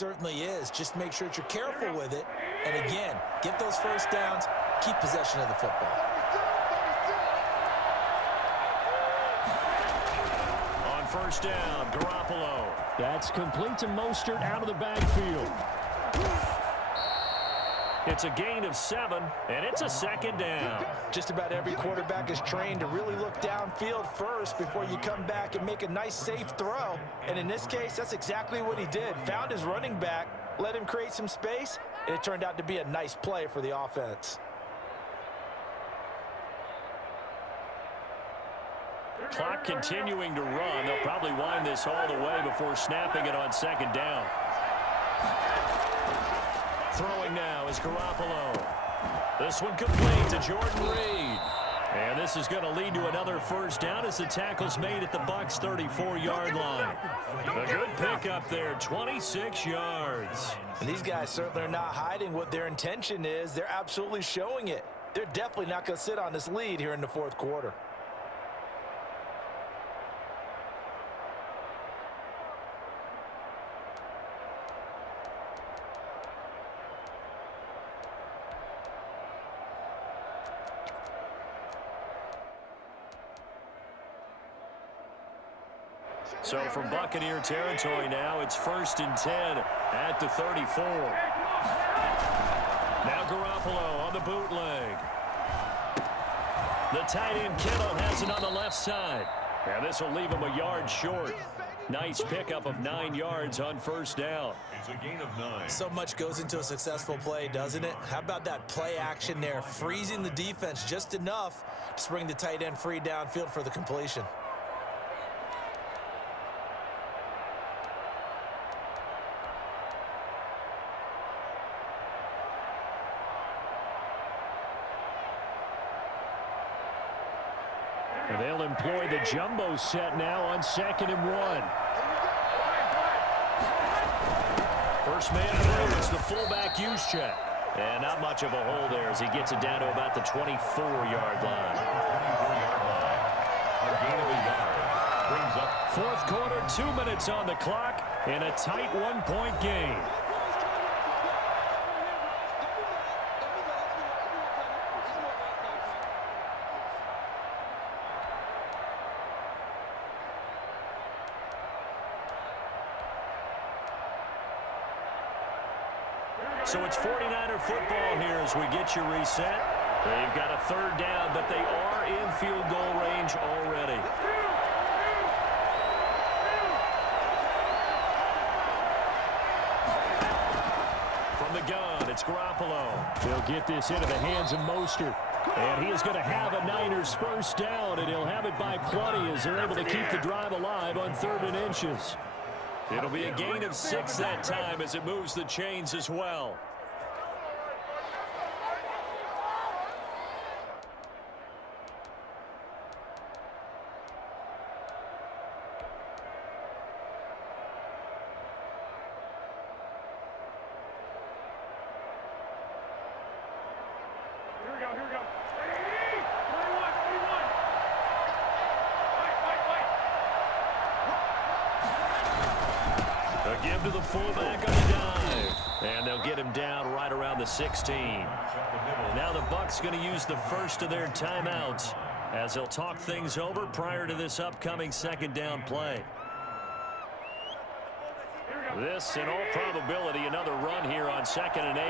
certainly is. Just make sure that you're careful with it. And again, get those first downs, keep possession of the football. On first down, Garoppolo. That's complete to Mostert out of the backfield. It's a gain of 7, and it's a second down. Just about every quarterback is trained to really look downfield first before you come back and make a nice, safe throw. And in this case, that's exactly what he did. Found his running back, let him create some space, and it turned out to be a nice play for the offense. Clock continuing to run. They'll probably wind this all the way before snapping it on second down. Throwing now is Garoppolo. This one complete to Jordan Reed. And this is going to lead to another first down as the tackle's made at the Bucs' 34-yard line. A good pickup there, 26 yards. And these guys certainly are not hiding what their intention is. They're absolutely showing it. They're definitely not going to sit on this lead here in the fourth quarter. So from Buccaneer territory now, it's 1st and 10 at the 34. Now Garoppolo on the bootleg. The tight end Kittle has it on the left side. And this will leave him a yard short. Nice pickup of 9 yards on first down. It's a gain of 9. So much goes into a successful play, doesn't it? How about that play action there? Freezing the defense just enough to bring the tight end free downfield for the completion. They'll employ the jumbo set now on 2nd and 1. First man through is the fullback use check. And not much of a hole there as he gets it down to about the 24-yard line. A gain of a yard. Brings up Fourth quarter, 2 minutes on the clock, and a tight 1-point game. So it's 49er football here as we get you reset. They've got a third down, but they are in field goal range already. From the gun, it's Garoppolo. They'll get this into the hands of Mostert. And he is going to have a Niners first down, and he'll have it by plenty as they're able to keep the drive alive on 3rd and inches. It'll be a gain of 6 that time as it moves the chains as well. Here we go. A give to the fullback on the dive. And they'll get him down right around the 16. Now the Bucs going to use the first of their timeouts as they'll talk things over prior to this upcoming second down play. This, in all probability, another run here on 2nd and 8.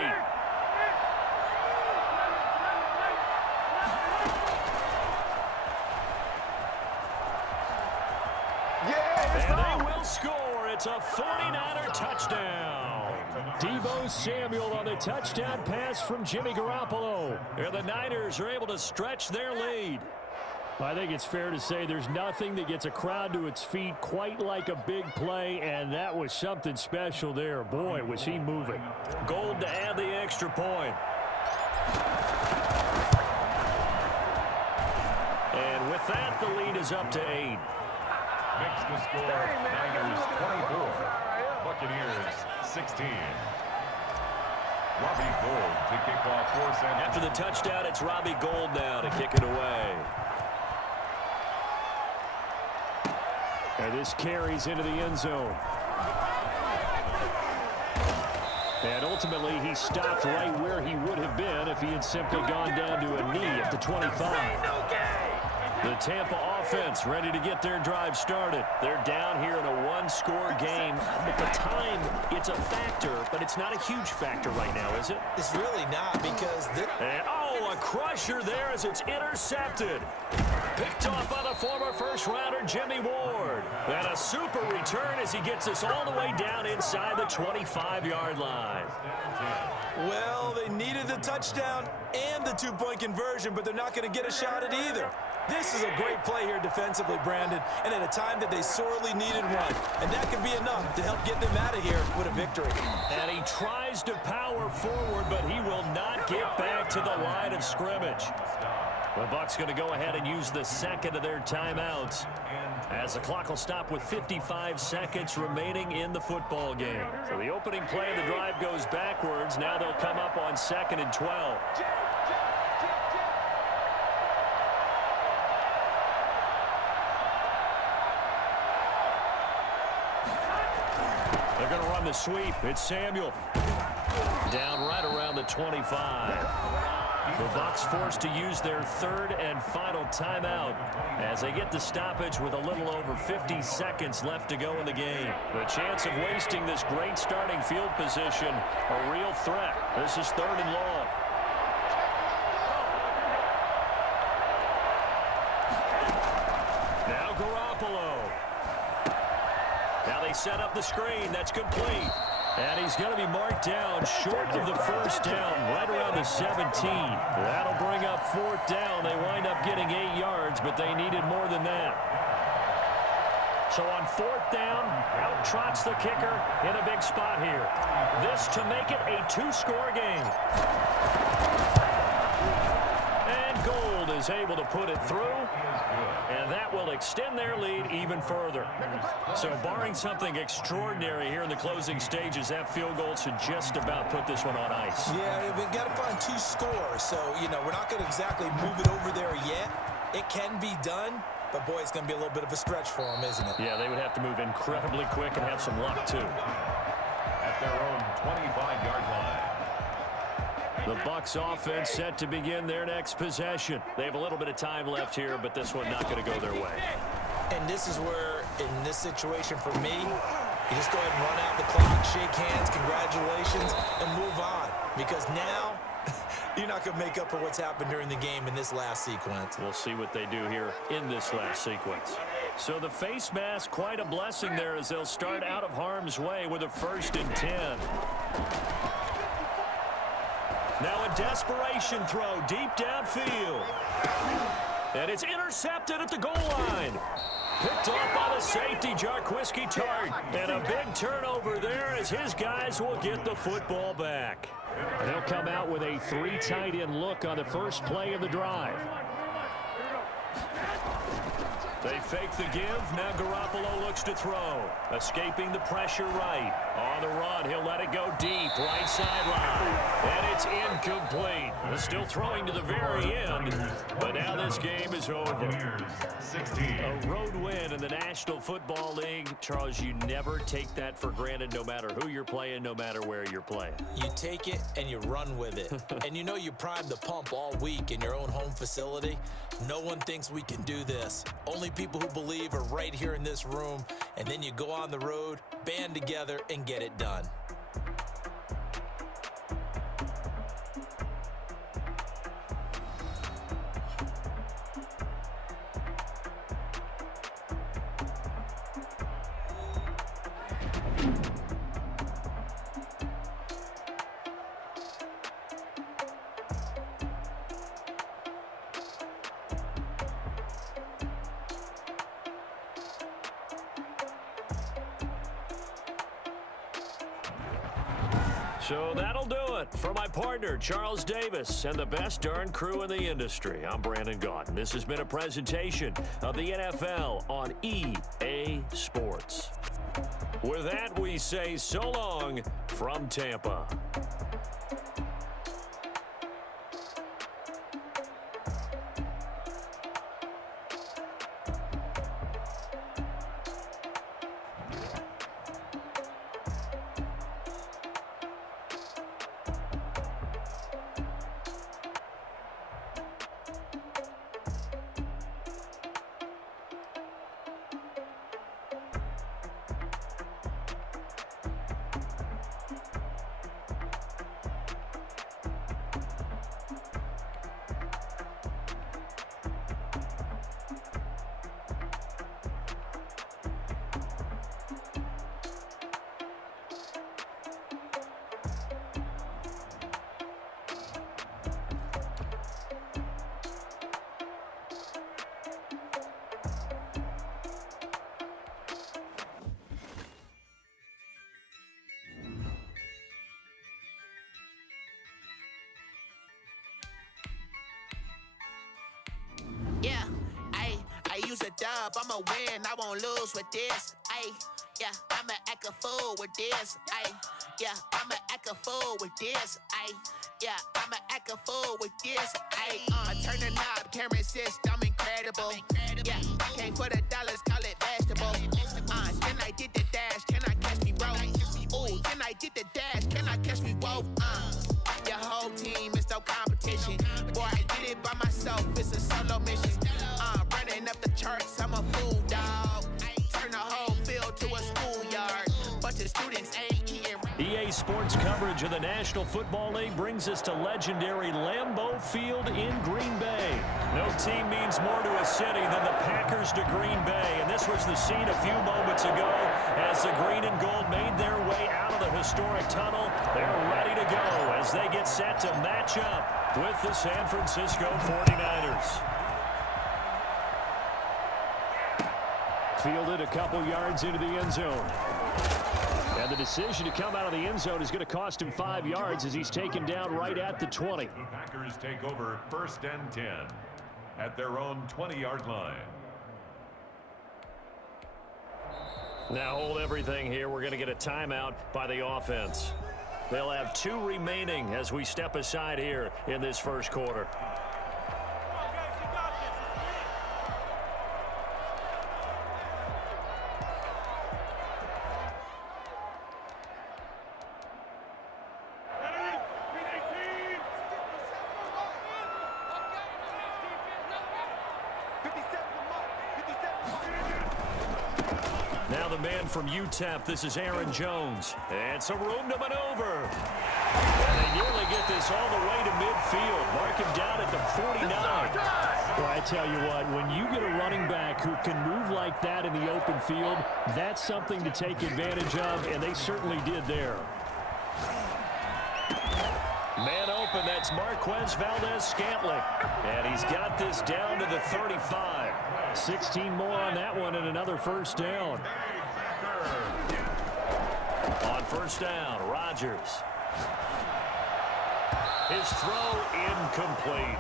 And they will score. It's a 49er touchdown. Deebo Samuel on the touchdown pass from Jimmy Garoppolo. And the Niners are able to stretch their lead. I think it's fair to say there's nothing that gets a crowd to its feet quite like a big play, and that was something special there. Boy, was he moving. Gold to add the extra point. And with that, the lead is up to 8. Makes the score Niners 24, Buccaneers 16. Robbie Gould to kick off for San Francisco. After the touchdown, it's Robbie Gould now to kick it away. And this carries into the end zone. And ultimately, he stopped right where he would have been if he had simply gone down to a knee at the 25. The Tampa offense ready to get their drive started. They're down here in a one-score game. At the time, it's a factor, but it's not a huge factor right now, is it? It's really not because... And, a crusher there as it's intercepted. Picked off by the former first-rounder Jimmy Ward. And a super return as he gets us all the way down inside the 25-yard line. Well, they needed the touchdown and the two-point conversion, but they're not going to get a shot at either. This is a great play here defensively, Brandon, and at a time that they sorely needed one. And that could be enough to help get them out of here with a victory. And he tries to power forward, but he will not get back to the line of scrimmage. The Bucs going to go ahead and use the second of their timeouts as the clock will stop with 55 seconds remaining in the football game. So the opening play of the drive goes backwards. Now they'll come up on 2nd and 12. They're going to run the sweep. It's Samuel. Down right around the 25. The Bucs forced to use their third and final timeout as they get the stoppage with a little over 50 seconds left to go in the game. The chance of wasting this great starting field position, a real threat. This is 3rd and long. Now Garoppolo. Now they set up the screen. That's complete. And he's going to be marked down short of the first down, right around the 17. That'll bring up 4th down. They wind up getting 8 yards, but they needed more than that. So on 4th down, out trots the kicker in a big spot here. This to make it a 2-score game. And Gold is able to put it through. And that will extend their lead even further. So barring something extraordinary here in the closing stages, that field goal should just about put this one on ice. Yeah, we've got to find 2 scores. So, we're not going to exactly move it over there yet. It can be done, but, boy, it's going to be a little bit of a stretch for them, isn't it? Yeah, they would have to move incredibly quick and have some luck, too. At their own 25-yard line. The Bucs offense set to begin their next possession. They have a little bit of time left here, but this one not going to go their way. And this is where, in this situation for me, you just go ahead and run out the clock, shake hands, congratulations, and move on. Because now, you're not going to make up for what's happened during the game in this last sequence. We'll see what they do here in this last sequence. So the face mask, quite a blessing there as they'll start out of harm's way with a 1st and 10. Now a desperation throw deep downfield. And it's intercepted at the goal line. Picked off by the safety, Jarquiski Tart. And a big turnover there as his guys will get the football back. They'll come out with a 3 tight end look on the first play of the drive. They fake the give. Now Garoppolo looks to throw. Escaping the pressure right. On the run, he'll let it go deep. Right sideline. And it's incomplete. Still throwing to the very end. But now this game is over. 16. A road win in the National Football League. Charles, you never take that for granted no matter who you're playing, no matter where you're playing. You take it and you run with it. And you primed the pump all week in your own home facility. No one thinks we can do this. Only people who believe are right here in this room. And then you go on the road, band together, and get it done. So that'll do it for my partner, Charles Davis, and the best darn crew in the industry. I'm Brandon Gaudin. This has been a presentation of the NFL on EA Sports. With that, we say so long from Tampa. Yeah, I use a dub, I'ma win, I won't lose with this. Yeah, I'ma act a fool with this. Yeah, I'ma act a fool with this. Yeah, I'ma act a fool with this. Turn the knob, camera assist, I'm incredible. Yeah, came for the dollars, call it vegetable. Then I did the dash, can I catch me, bro? Ooh, then I did the dash, can I catch me, whoa? Your whole team is no competition. Boy, I did it by myself, it's a solo mission. Running up the charts, I'm a fool, dog. Turn the whole field to a schoolyard. Bunch of students ain't eating. EA Sports coverage of the National Football League brings us to legendary Lambeau Field in Green Bay. No team means more to a city than the Packers to Green Bay, and this was the scene a few moments ago as the green and gold made their way out of the historic tunnel. They're ready to go as they get set to match up with the San Francisco 49ers. Fielded a couple yards into the end zone. And the decision to come out of the end zone is going to cost him 5 yards as he's taken down right at the 20. The Packers take over 1st and 10 at their own 20-yard line. Now hold everything here. We're going to get a timeout by the offense. They'll have 2 remaining as we step aside here in this first quarter. Now the man from UTEP, this is Aaron Jones. And some room to maneuver. And they nearly get this all the way to midfield. Mark him down at the 49. Well, I tell you what, when you get a running back who can move like that in the open field, that's something to take advantage of, and they certainly did there. Man open, that's Marquez Valdez-Scantling. And he's got this down to the 35. 16 more on that one and another first down. On first down, Rodgers. His throw incomplete.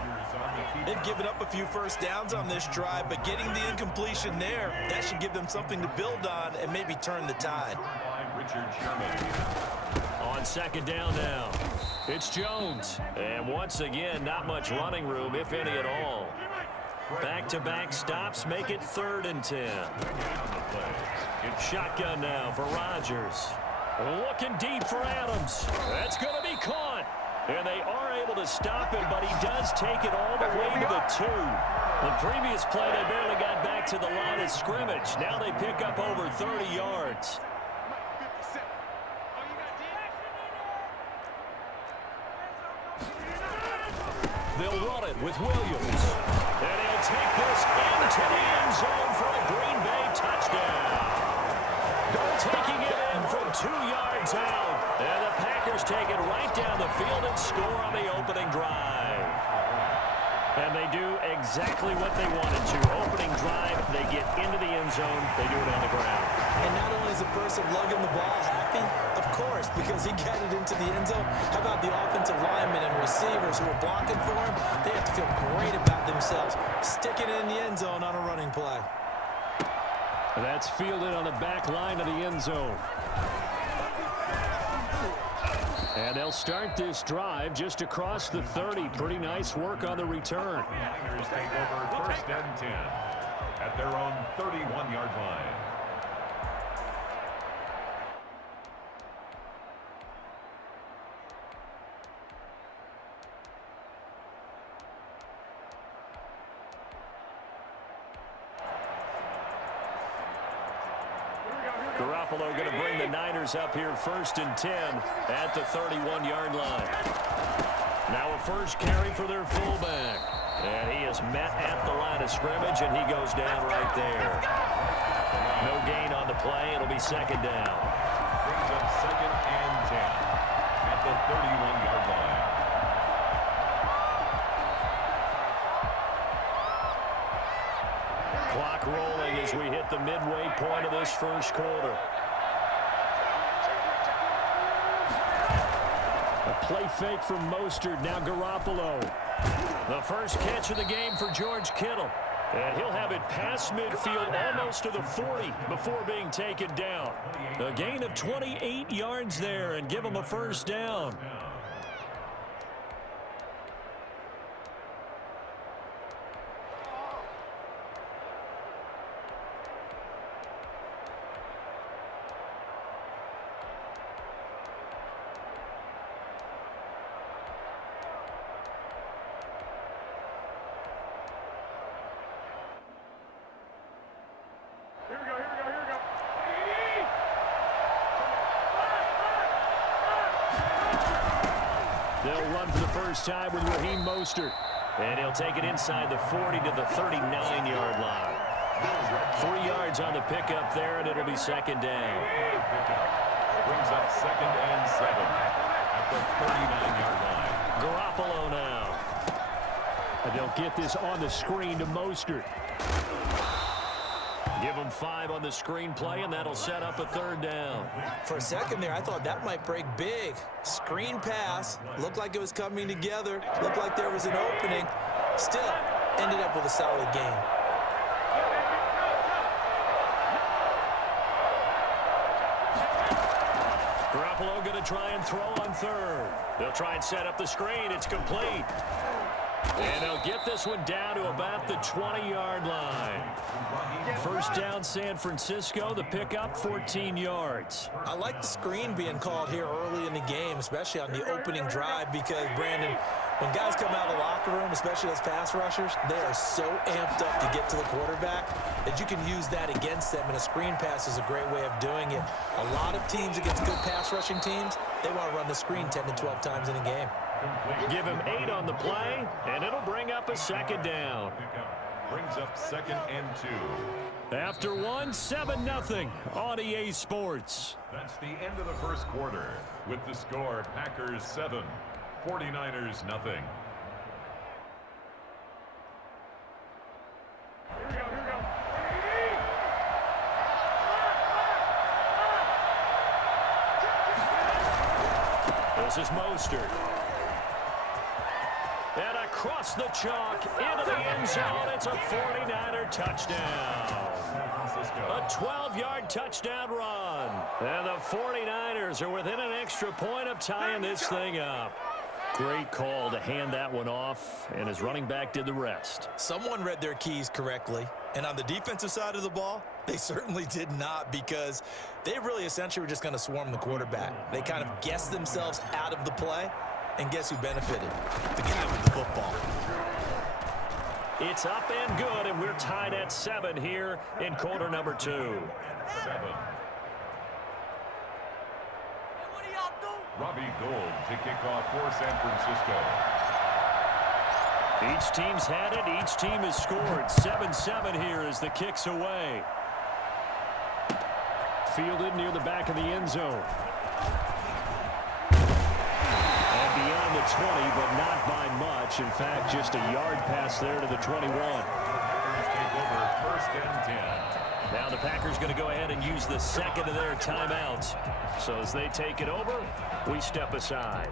They've given up a few first downs on this drive, but getting the incompletion there, that should give them something to build on and maybe turn the tide. On second down now, it's Jones. And once again, not much running room, if any at all. Back-to-back stops make it 3rd and 10. Shotgun now for Rodgers. Looking deep for Adams. That's going to be caught. And they are able to stop him, but he does take it all the way to the 2. The previous play, they barely got back to the line of scrimmage. Now they pick up over 30 yards. They'll run it with Williams. And he'll take this into the end zone for a Green Bay touchdown. They're taking it in from 2 yards out. And the Packers take it right down the field and score on the opening drive. And they do exactly what they wanted to. Opening drive, they get into the end zone. They do it on the ground. And not only is the person lugging the ball happy, of course, because he got it into the end zone. How about the offensive linemen and receivers who are blocking for him? They have to feel great about themselves, sticking it in the end zone on a running play. That's fielded on the back line of the end zone. And they'll start this drive just across the 30. Pretty nice work on the return. Packers take over 1st and 10 at their own 31-yard line. Garoppolo going to bring the Niners up here 1st and 10 at the 31-yard line. Now a first carry for their fullback. And he is met at the line of scrimmage, and he goes down right there. No gain on the play. It'll be 2nd down. Brings up 2nd and 10 at the 31-yard line. Clock rolling as we hit the midway point of this first quarter. A play fake from Mostert. Now Garoppolo. The first catch of the game for George Kittle. And he'll have it past midfield almost to the 40 before being taken down. A gain of 28 yards there and give him a first down. They'll run for the first time with Raheem Mostert. And he'll take it inside the 40 to the 39-yard line. 3 yards on the pickup there, and it'll be second down. Brings up 2nd and 7 at the 39-yard line. Garoppolo now. And they'll get this on the screen to Mostert. Give him 5 on the screen play, and that'll set up a third down. For a second there, I thought that might break big. Screen pass. Looked like it was coming together. Looked like there was an opening. Still, ended up with a solid game. Garoppolo going to try and throw on third. They'll try and set up the screen. It's complete. And they'll get this one down to about the 20-yard line. First down, San Francisco. The pickup, 14 yards. I like the screen being called here early in the game, especially on the opening drive, because, Brandon, when guys come out of the locker room, especially as pass rushers, they are so amped up to get to the quarterback that you can use that against them, and a screen pass is a great way of doing it. A lot of teams against good pass rushing teams, they want to run the screen 10 to 12 times in a game. Give him 8 on the play, and it'll bring up a second down. Brings up 2nd and 2. After 1, 7-0 on EA Sports. That's the end of the first quarter with the score Packers 7, 49ers nothing. This is Mostert. And across the chalk into the end zone. It's a 49er touchdown. A 12-yard touchdown run. And the 49ers are within an extra point of tying this thing up. Great call to hand that one off, and his running back did the rest. Someone read their keys correctly, and on the defensive side of the ball, they certainly did not, because they really essentially were just going to swarm the quarterback. They kind of guessed themselves out of the play, and guess who benefited? The guy with the football. It's up and good, and we're tied at 7 here in quarter number 2. 7. Robbie Gould to kick off for San Francisco. Each team's had it. Each team has scored. 7-7 here as the kick's away. Fielded near the back of the end zone. And beyond the 20, but not by much. In fact, just a yard pass there to the 21. Packers take over 1st and 10. Now the Packers going to go ahead and use the second of their timeouts. So as they take it over, we step aside.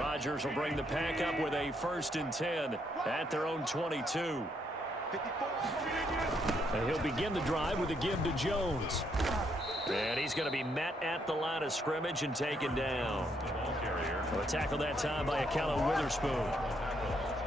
Rodgers will bring the pack up with a 1st and 10 at their own 22. And he'll begin the drive with a give to Jones. And he's going to be met at the line of scrimmage and taken down. A tackle that time by Akello Witherspoon.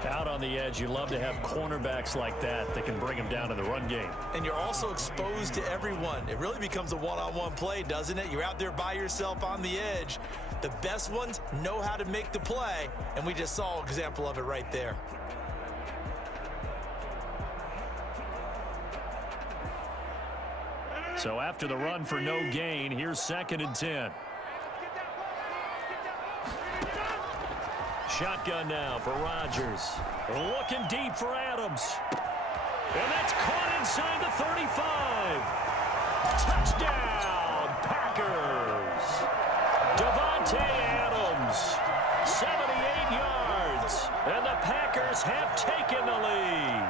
Out on the edge, you love to have cornerbacks like that can bring him down in the run game. And you're also exposed to everyone. It really becomes a one-on-one play, doesn't it? You're out there by yourself on the edge. The best ones know how to make the play, and we just saw an example of it right there. So after the run for no gain, here's 2nd and 10. Shotgun now for Rodgers. Looking deep for Adams. And that's caught inside the 35. Touchdown, Packers. Davante Adams, 78 yards. And the Packers have taken the lead.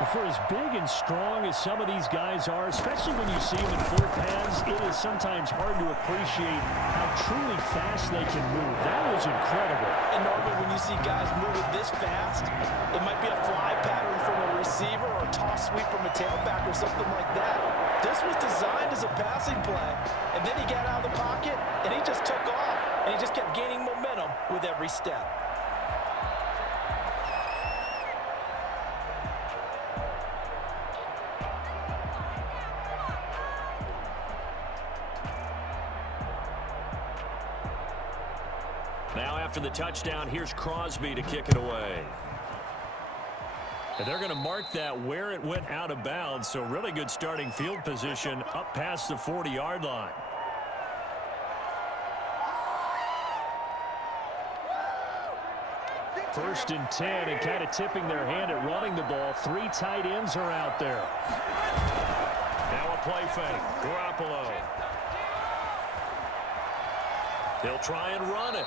Well, for as big and strong as some of these guys are, especially when you see them in full pads, it is sometimes hard to appreciate how truly fast they can move. That was incredible. And normally when you see guys moving this fast, it might be a fly pattern from a receiver or a toss sweep from a tailback or something like that. This was designed as a passing play, and then he got out of the pocket, and he just took off, and he just kept gaining momentum with every step. Now after the touchdown, here's Crosby to kick it away. And they're going to mark that where it went out of bounds, so really good starting field position up past the 40-yard line. First and 10, and kind of tipping their hand at running the ball. 3 tight ends are out there. Now a play fake. Garoppolo. He'll try and run it.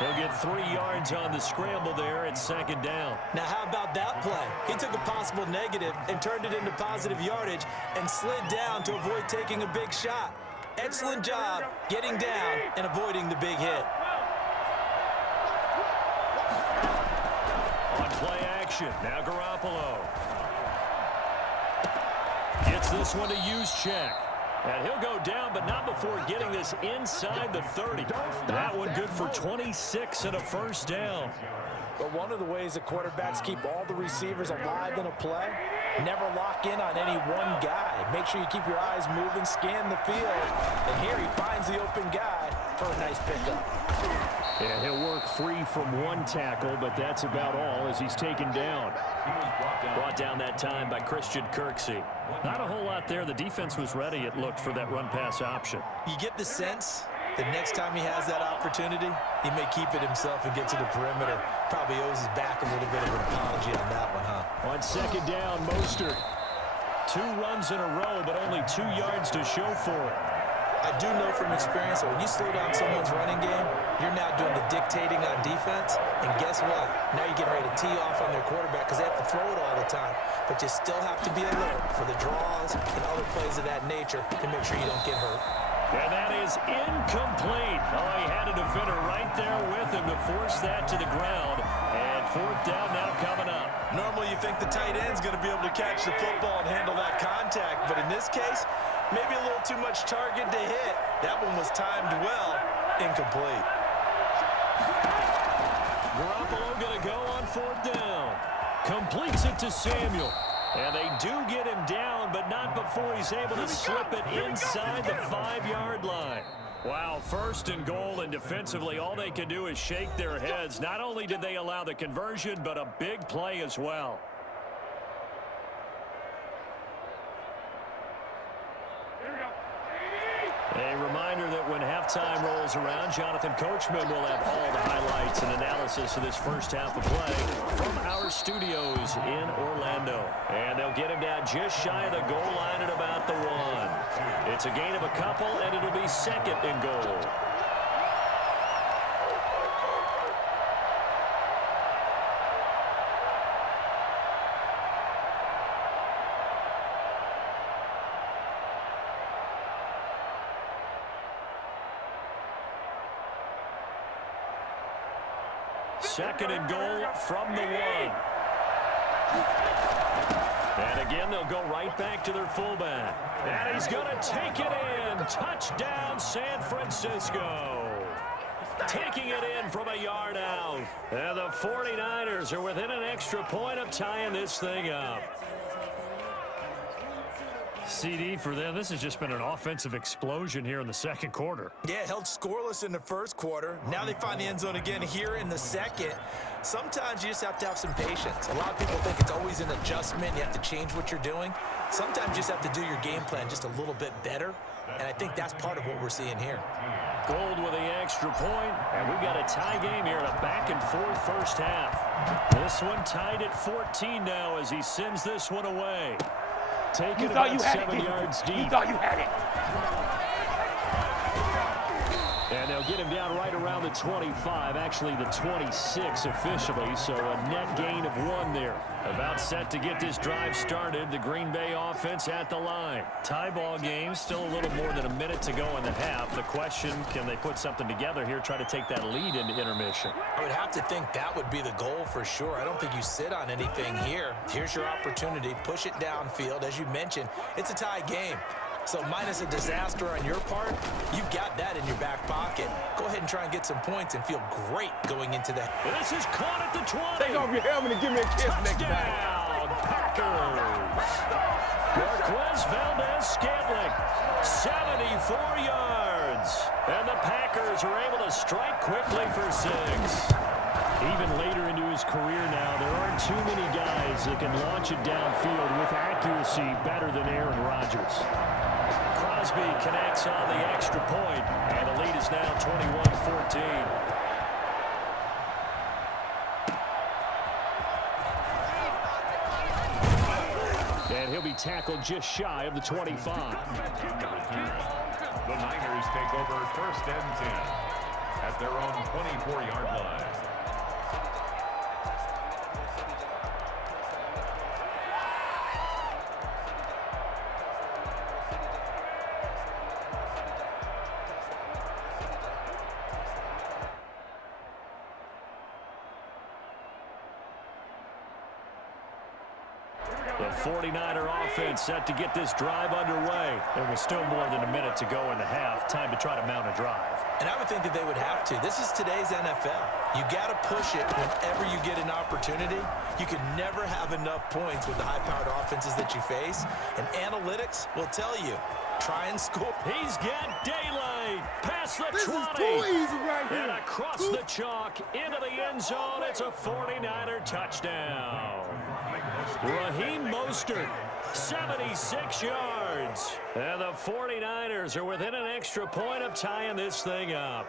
He'll get 3 yards on the scramble there at second down. Now, how about that play? He took a possible negative and turned it into positive yardage and slid down to avoid taking a big shot. Excellent job getting down and avoiding the big hit. On play action, now Garoppolo. Gets this one to use check. And he'll go down, but not before getting this inside the 30. That one good for 26 and a first down. But one of the ways that quarterbacks keep all the receivers alive in a play, never lock in on any one guy. Make sure you keep your eyes moving, scan the field. And here he finds the open guy for a nice pickup. Yeah, he'll work free from one tackle, but that's about all as he's taken down. Brought down that time by Christian Kirksey. Not a whole lot there. The defense was ready, it looked, for that run-pass option. You get the sense that next time he has that opportunity, he may keep it himself and get to the perimeter. Probably owes his back a little bit of an apology on that one, huh? On second down, Mostert. 2 runs in a row, but only 2 yards to show for it. I do know from experience that when you slow down someone's running game, you're now doing the dictating on defense. And guess what? Now you're getting ready to tee off on their quarterback because they have to throw it all the time. But you still have to be alert for the draws and other plays of that nature to make sure you don't get hurt. And that is incomplete. Oh, he had a defender right there with him to force that to the ground. And 4th down now coming up. Normally you think the tight end's going to be able to catch the football and handle that contact. But in this case, maybe a little too much target to hit. That one was timed well. Incomplete. Garoppolo going to go on 4th down. Completes it to Samuel. And they do get him down, but not before he's able to slip it inside the 5-yard line. Wow, 1st and goal, and defensively all they can do is shake their heads. Not only did they allow the conversion, but a big play as well. A reminder that when halftime rolls around, Jonathan Coachman will have all the highlights and analysis of this first half of play from our studios in Orlando. And they'll get him down just shy of the goal line at about the 1. It's a gain of a couple, and it'll be 2nd and goal. Second and goal from the 1. And again, they'll go right back to their fullback. And he's going to take it in. Touchdown, San Francisco. Taking it in from a yard out. And the 49ers are within an extra point of tying this thing up. CD for them, this has just been an offensive explosion here in the second quarter. Yeah, held scoreless in the first quarter. Now they find the end zone again here in the second. Sometimes you just have to have some patience. A lot of people think it's always an adjustment. You have to change what you're doing. Sometimes you just have to do your game plan just a little bit better. And I think that's part of what we're seeing here. Gold with the extra point, and we've got a tie game here in a back-and-forth first half. This one tied at 14 now as he sends this one away. Taking about 7 yards deep. You thought you had it. And they'll get him down right around the 25, actually the 26 officially, so a net gain of 1 there. About set to get this drive started, the Green Bay offense at the line. Tie ball game, still a little more than a minute to go in the half. The question, can they put something together here, try to take that lead into intermission? I would have to think that would be the goal for sure. I don't think you sit on anything here. Here's your opportunity. Push it downfield. As you mentioned, it's a tie game. So minus a disaster on your part, you've got that in your back pocket. Go ahead and try and get some points and feel great going into that. This is caught at the 20. Take off your helmet and give me a kiss next time. Touchdown, Packers. Marquez Valdez-Scantling, 74 yards. And the Packers are able to strike quickly for 6. Even later into his career now, there aren't too many guys that can launch it downfield with accuracy better than Aaron Rodgers. Crosby connects on the extra point, and the lead is now 21-14. And he'll be tackled just shy of the 25. The Niners take over 1st and 10 at their own 24-yard line. The 49er offense set to get this drive underway. There was still more than a minute to go in the half. Time to try to mount a drive. And I would think that they would have to. This is today's NFL. You got to push it whenever you get an opportunity. You can never have enough points with the high-powered offenses that you face. And analytics will tell you, try and score. He's got daylight. Past the 20. This is too easy right here. And across the chalk into the end zone. It's a 49er touchdown. Raheem Mostert, 76 yards. And the 49ers are within an extra point of tying this thing up.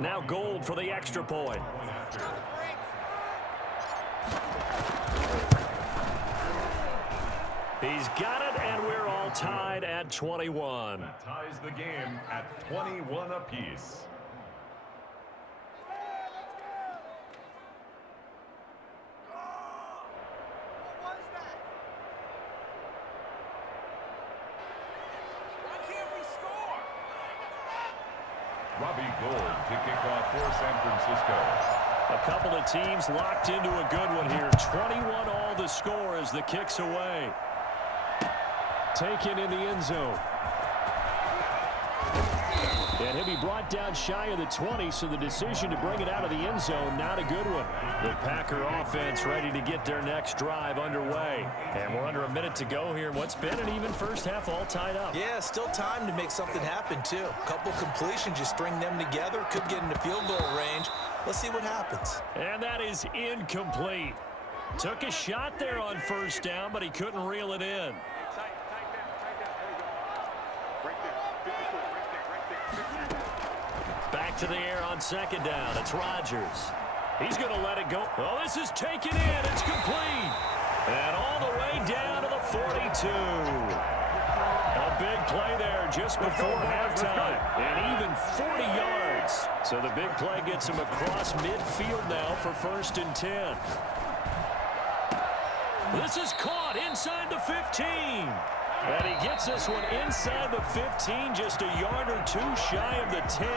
Now Gold for the extra point. He's got it, and we're all tied at 21. That ties the game at 21 apiece. Robbie Gould to kick off for San Francisco. A couple of teams locked into a good one here. 21 all the score as the kick's away. Taken in the end zone. And he'll be brought down shy of the 20, so the decision to bring it out of the end zone, not a good one. The Packer offense ready to get their next drive underway. And we're under a minute to go here in what's been an even first half, all tied up. Yeah, still time to make something happen, too. A couple completions, you string them together, could get into field goal range. Let's see what happens. And that is incomplete. Took a shot there on first down, but he couldn't reel it in. Back to the air on second down. It's Rodgers. He's going to let it go. Oh, this is taken in. It's complete. And all the way down to the 42. A big play there just before halftime. And even 40 yards. So the big play gets him across midfield now for 1st and 10. This is caught inside the 15. And he gets this one inside the 15, just a yard or two shy of the 10.